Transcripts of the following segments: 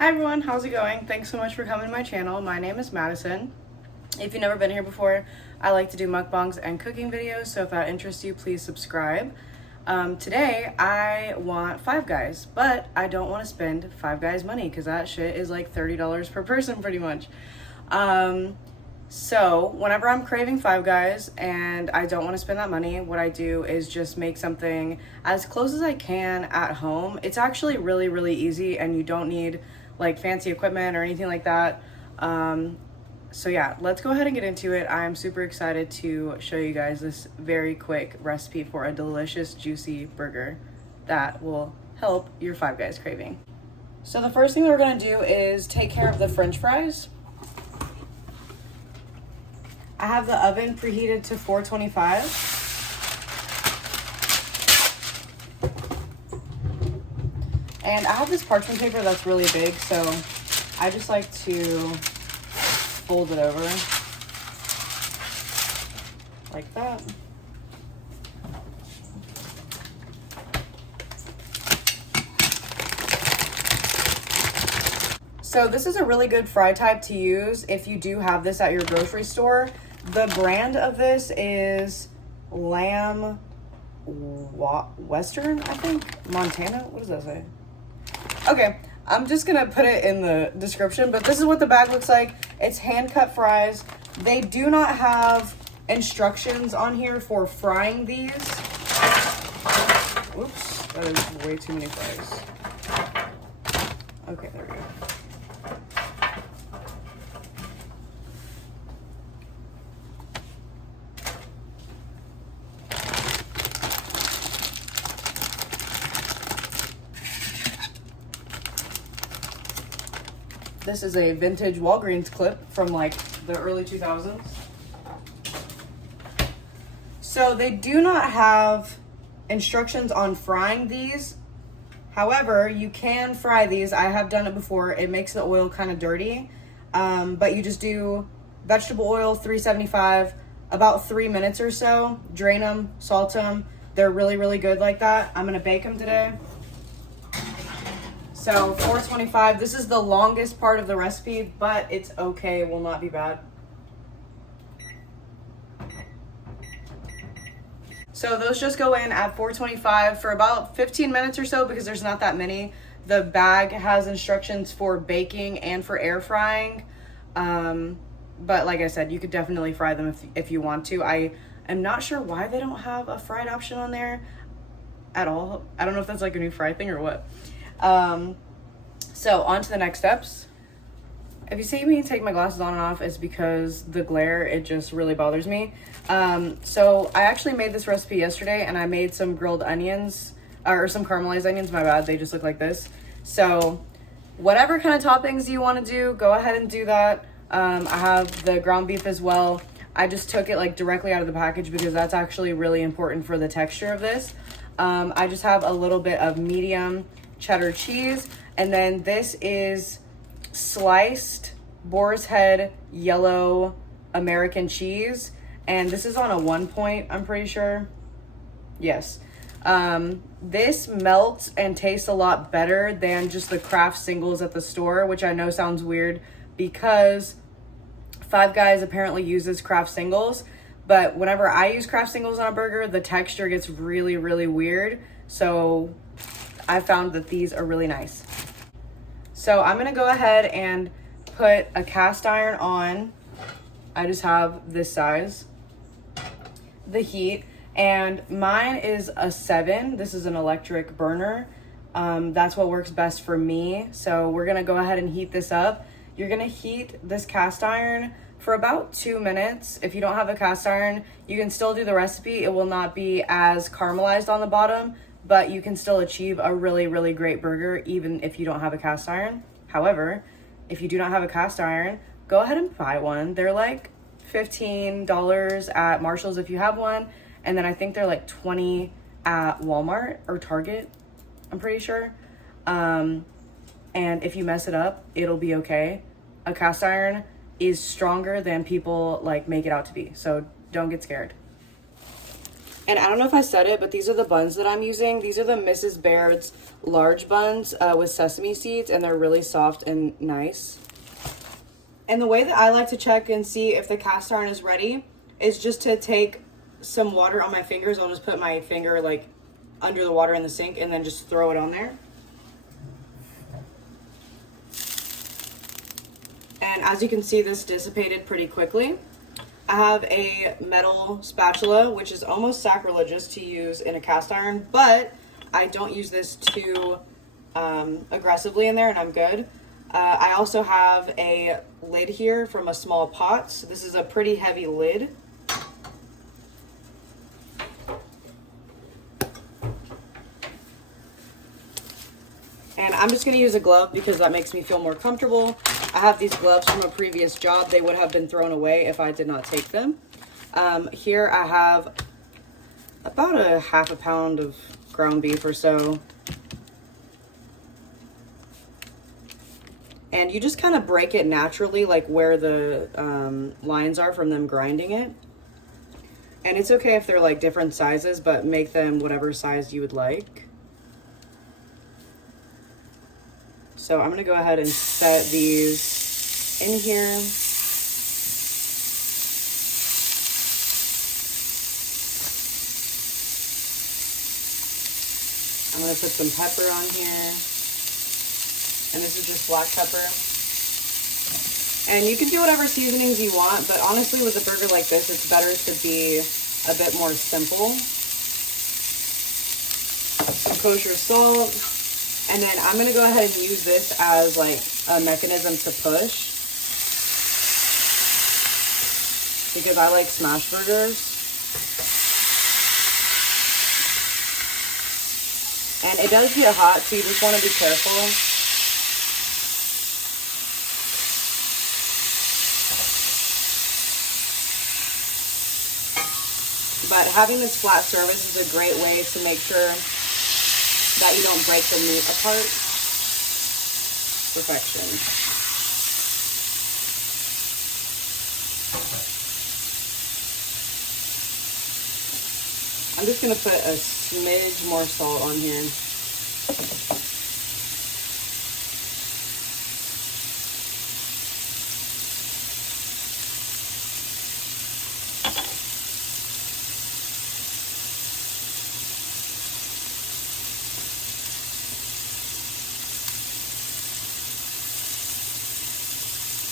Hi everyone, how's it going? Thanks so much for coming to my channel. My name is Madison. If you've never been here before, I like to do mukbangs and cooking videos, so if that interests you, please subscribe. Today, I want Five Guys, but I don't want to spend Five Guys money because that shit is like $30 per person pretty much. So whenever I'm craving Five Guys and I don't want to spend that money, what I do is just make something as close as I can at home. It's actually really, really easy and you don't need like fancy equipment or anything like that. So yeah, let's go ahead and get into it. I'm super excited to show you guys this very quick recipe for a delicious, juicy burger that will help your Five Guys craving. So the first thing that we're gonna do is take care of the French fries. I have the oven preheated to 425. And I have this parchment paper that's really big, so I just like to fold it over like that. So this is a really good fry type to use if you do have this at your grocery store. The brand of this is Lamb Western, I think. Montana? What does that say? Okay, I'm just gonna put it in the description, but this is what the bag looks like. It's hand-cut fries. They do not have instructions on here for frying these. Oops, that is way too many fries. Okay, there we go. This is a vintage Walgreens clip from like the early 2000s. So they do not have instructions on frying these. However, you can fry these. I have done it before. It makes the oil kind of dirty. But you just do vegetable oil, 375, about 3 minutes or so. Drain them, salt them. They're really, really good like that. I'm gonna bake them today. So 425, this is the longest part of the recipe, but it's okay, it will not be bad. So those just go in at 425 for about 15 minutes or so because there's not that many. The bag has instructions for baking and for air frying. But like I said, you could definitely fry them if you want to. I am not sure why they don't have a fried option on there at all. I don't know if that's like a new fry thing or what. So on to the next steps. If you see me take my glasses on and off, it's because the glare, it just really bothers me. So I actually made this recipe yesterday and I made some grilled onions, or some caramelized onions, my bad. They just look like this. So whatever kind of toppings you want to do, go ahead and do that. I have the ground beef as well. I just took it like directly out of the package because that's actually really important for the texture of this. I just have a little bit of medium cheddar cheese, and then this is sliced Boar's Head yellow American cheese, and this is on a 1 point, I'm pretty sure. Yes. This melts and tastes a lot better than just the Kraft singles at the store, which I know sounds weird because Five Guys apparently uses Kraft singles, but whenever I use Kraft singles on a burger, the texture gets really, really weird. So I found that these are really nice. So I'm gonna go ahead and put a cast iron on. I just have this size, the heat, and mine is a 7. This is an electric burner. That's what works best for me. So we're gonna go ahead and heat this up. You're gonna heat this cast iron for about 2 minutes. If you don't have a cast iron, you can still do the recipe. It will not be as caramelized on the bottom, but you can still achieve a really, really great burger even if you don't have a cast iron. However, if you do not have a cast iron, go ahead and buy one. They're like $15 at Marshall's if you have one, and then I think they're like 20 at Walmart or Target, I'm pretty sure. And if you mess it up, it'll be okay. A cast iron is stronger than people like make it out to be, so don't get scared. And I don't know if I said it, but these are the buns that I'm using. These are the Mrs. Baird's large buns with sesame seeds, and they're really soft and nice. And the way that I like to check and see if the cast iron is ready is just to take some water on my fingers. I'll just put my finger like under the water in the sink and then just throw it on there. And as you can see, this dissipated pretty quickly. I have a metal spatula, which is almost sacrilegious to use in a cast iron, but I don't use this too aggressively in there, and I'm good. I also have a lid here from a small pot. So this is a pretty heavy lid. And I'm just going to use a glove because that makes me feel more comfortable. I have these gloves from a previous job. They would have been thrown away if I did not take them. Here I have about a half a pound of ground beef or so. And you just kind of break it naturally, like where the lines are from them grinding it. And it's okay if they're like different sizes, but make them whatever size you would like. So I'm going to go ahead and set these in here. I'm going to put some pepper on here. And this is just black pepper. And you can do whatever seasonings you want, but honestly with a burger like this, it's better to be a bit more simple. Some kosher salt. And then I'm going to go ahead and use this as like a mechanism to push, because I like smash burgers. And it does get hot, so you just want to be careful. But having this flat surface is a great way to make sure that you don't break the meat apart. Perfection. I'm just going to put a smidge more salt on here.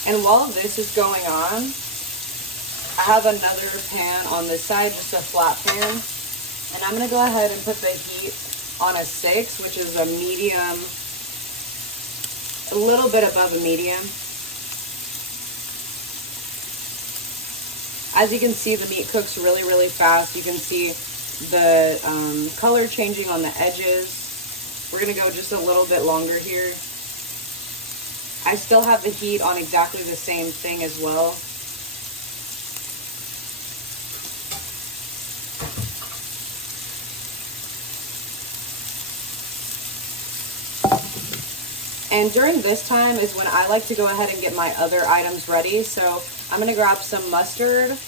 And while this is going on, I have another pan on this side, just a flat pan. And I'm going to go ahead and put the heat on a 6, which is a medium, a little bit above a medium. As you can see, the meat cooks really, really fast. You can see the color changing on the edges. We're going to go just a little bit longer here. I still have the heat on exactly the same thing as well. And during this time is when I like to go ahead and get my other items ready. So I'm going to grab some mustard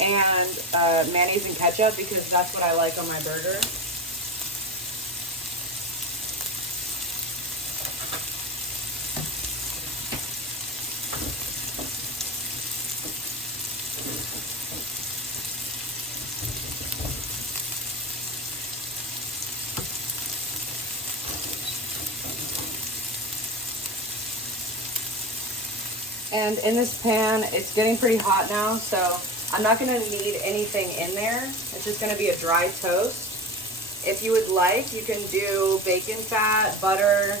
and mayonnaise and ketchup because that's what I like on my burger. And in this pan, it's getting pretty hot now, so I'm not going to need anything in there. It's just going to be a dry toast. If you would like, you can do bacon fat, butter,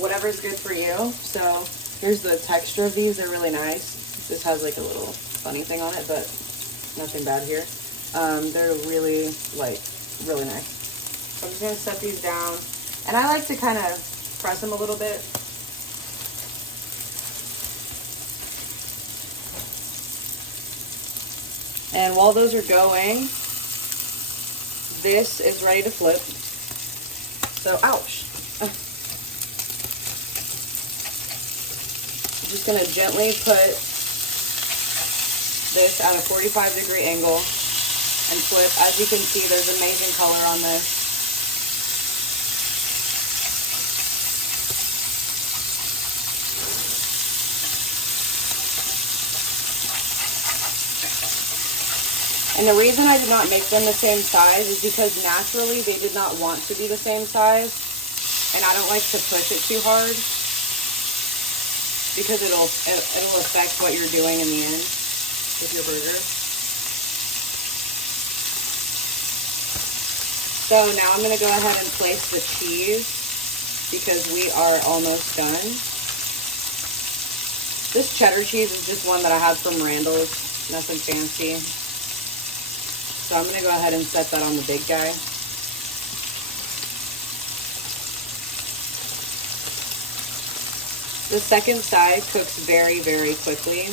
whatever's good for you. So here's the texture of these. They're really nice. This has like a little funny thing on it, but nothing bad here. They're really light, really nice. So I'm just going to set these down. And I like to kind of press them a little bit. And while those are going, this is ready to flip. So, ouch. I'm just going to gently put this at a 45-degree angle. and flip. As you can see, there's amazing color on this. And the reason I did not make them the same size is because naturally they did not want to be the same size. And I don't like to push it too hard because it'll affect what you're doing in the end with your burger. So now I'm going to go ahead and place the cheese because we are almost done. This cheddar cheese is just one that I have from Randall's, nothing fancy. So I'm going to go ahead and set that on the big guy. The second side cooks very, very quickly.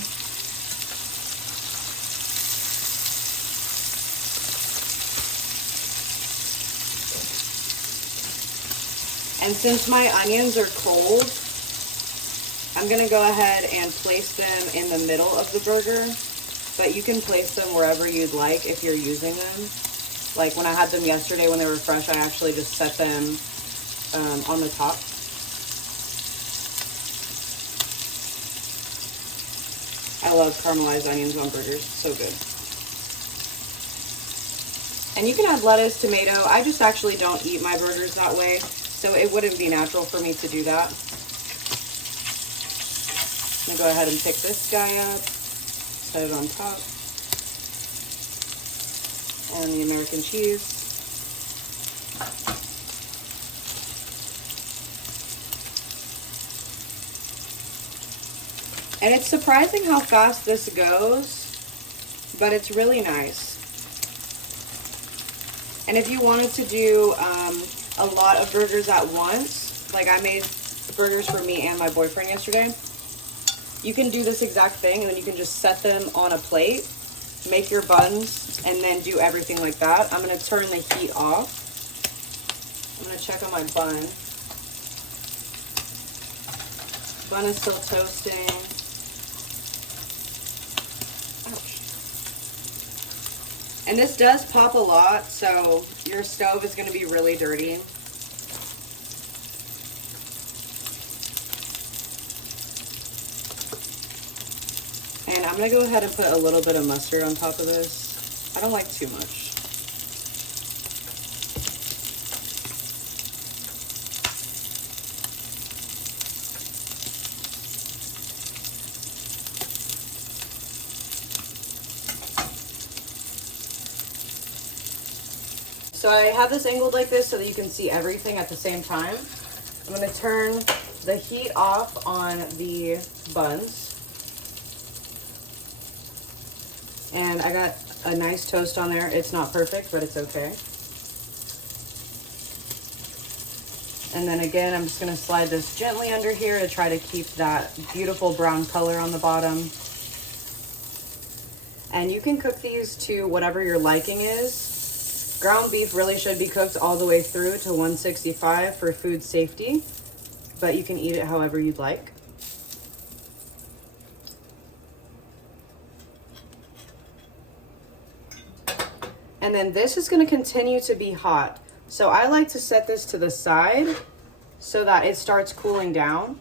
And since my onions are cold, I'm going to go ahead and place them in the middle of the burger. But you can place them wherever you'd like if you're using them. Like when I had them yesterday when they were fresh, I actually just set them on the top. I love caramelized onions on burgers, so good. And you can add lettuce, tomato. I just actually don't eat my burgers that way, so it wouldn't be natural for me to do that. I'm gonna go ahead and pick this guy up. Set it on top. And the American cheese. And it's surprising how fast this goes, but it's really nice. And if you wanted to do a lot of burgers at once, like I made burgers for me and my boyfriend yesterday, you can do this exact thing, and then you can just set them on a plate, make your buns, and then do everything like that. I'm going to turn the heat off. I'm going to check on my bun. Bun is still toasting. Ouch. And this does pop a lot, so your stove is going to be really dirty. And I'm going to go ahead and put a little bit of mustard on top of this. I don't like too much. So I have this angled like this so that you can see everything at the same time. I'm going to turn the heat off on the buns. And I got a nice toast on there. It's not perfect, but it's okay. And then again, I'm just going to slide this gently under here to try to keep that beautiful brown color on the bottom. And you can cook these to whatever your liking is. Ground beef really should be cooked all the way through to 165 for food safety, but you can eat it however you'd like. And then this is going to continue to be hot. So I like to set this to the side so that it starts cooling down.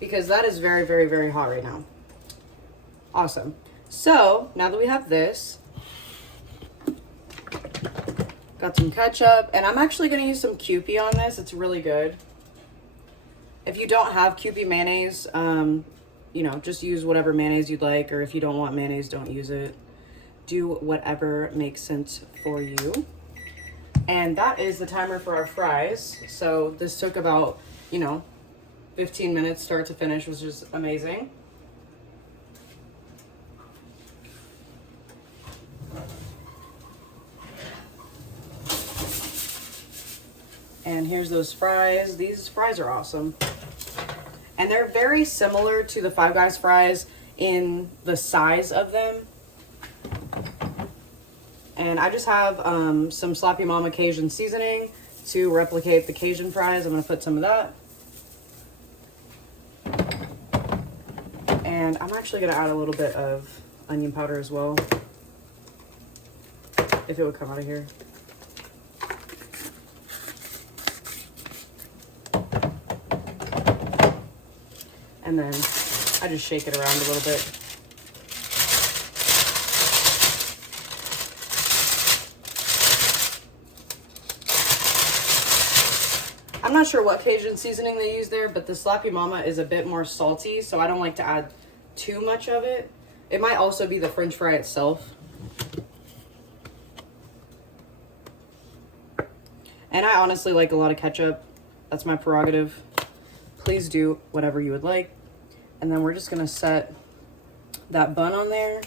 Because that is very, very, very hot right now. Awesome. So now that we have this, got some ketchup, and I'm actually going to use some Kewpie on this. It's really good. If you don't have Kewpie mayonnaise, you know, just use whatever mayonnaise you'd like, or if you don't want mayonnaise, don't use it. Do whatever makes sense for you. And that is the timer for our fries. So this took about, 15 minutes start to finish, which is amazing. And here's those fries. These fries are awesome. And they're very similar to the Five Guys fries in the size of them. And I just have some Sloppy Mama Cajun seasoning to replicate the Cajun fries. I'm going to put some of that. And I'm actually gonna add a little bit of onion powder as well, if it would come out of here. And then I just shake it around a little bit. I'm not sure what Cajun seasoning they use there, but the Slappy Mama is a bit more salty, so I don't like to add too much of it. It might also be the French fry itself. And I honestly like a lot of ketchup. That's my prerogative. Please do whatever you would like. And then we're just gonna set that bun on there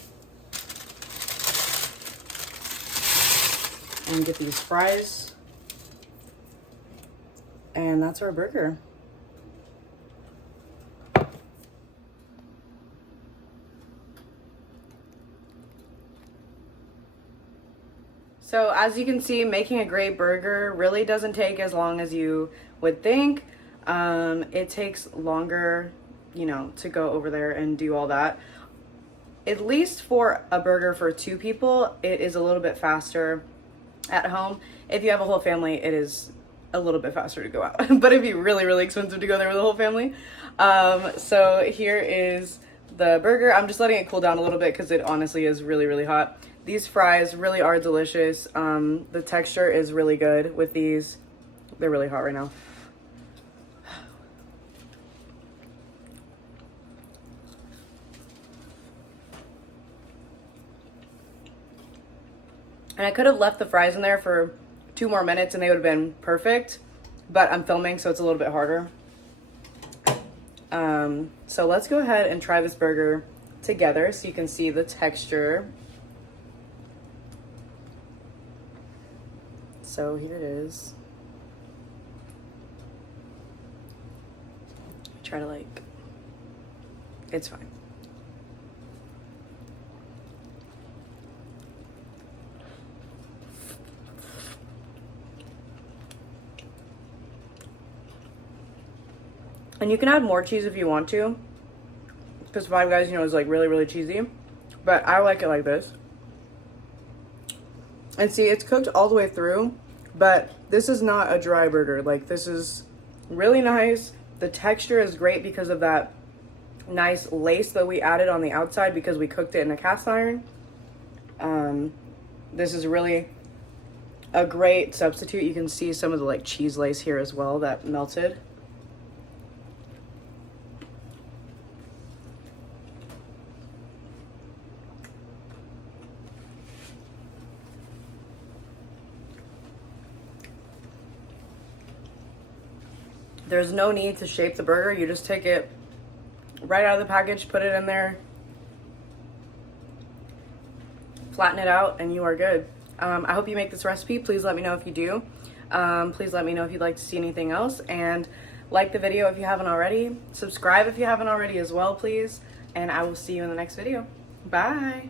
and get these fries. And that's our burger. So as you can see, making a great burger really doesn't take as long as you would think. It takes longer, you know, to go over there and do all that. At least for a burger for 2 people, it is a little bit faster at home. If you have a whole family, it is a little bit faster to go out. But it'd be really, really expensive to go there with the whole family. So here is the burger. I'm just letting it cool down a little bit because it honestly is really, really hot. These fries really are delicious. The texture is really good with these. They're really hot right now. And I could have left the fries in there for 2 more minutes and they would have been perfect, but I'm filming, so it's a little bit harder. So let's go ahead and try this burger together so you can see the texture. So here it is. Try to like, it's fine. And you can add more cheese if you want to, because Five Guys, you know, is like really, really cheesy. But I like it like this. And see, it's cooked all the way through, but this is not a dry burger. Like, this is really nice. The texture is great because of that nice lace that we added on the outside because we cooked it in a cast iron. This is really a great substitute. You can see some of the like cheese lace here as well that melted. There's no need to shape the burger. You just take it right out of the package, put it in there, flatten it out, and you are good. I hope you make this recipe. Please let me know if you do. Please let me know if you'd like to see anything else. And like the video if you haven't already. Subscribe if you haven't already as well, please. And I will see you in the next video. Bye.